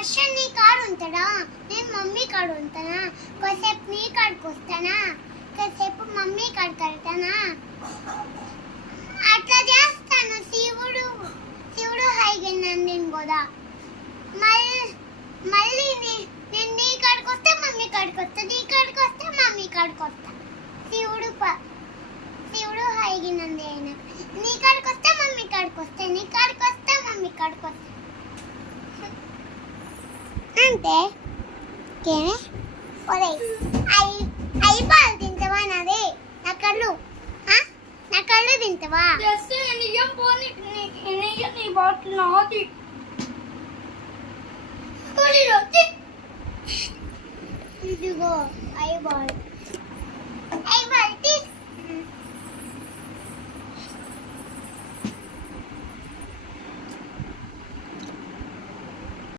హర్షన్ నీ కాడు ఉంటాడా, నేను మమ్మీ కాడు ఉంటానా, కొద్దిసేపు నీ కాడికి వస్తానా, కొద్దిసేపు మమ్మీ కాడికి వెళ్తానా, అట్లా చేస్తాను. శివుడు హైగినందిని కూడా మళ్ళీ నేను నీ కాడికి వస్తే మమ్మీ కాడికి వస్తా, నీ కాడికి వస్తే మమ్మీ కాడికి వస్తా. శివుడు హైగినంది అయిన నీ కాడికి వస్తే మమ్మీ కాడికి వస్తే, నీ కాడికి వస్తే మమ్మీ కాడికి వస్తా అంటే ఒరే అయి పాలు తింటావా? నాదే నా కళ్ళు తింటావా? నీ బాటిల్ నాది. ఇదిగో అయి బాల్.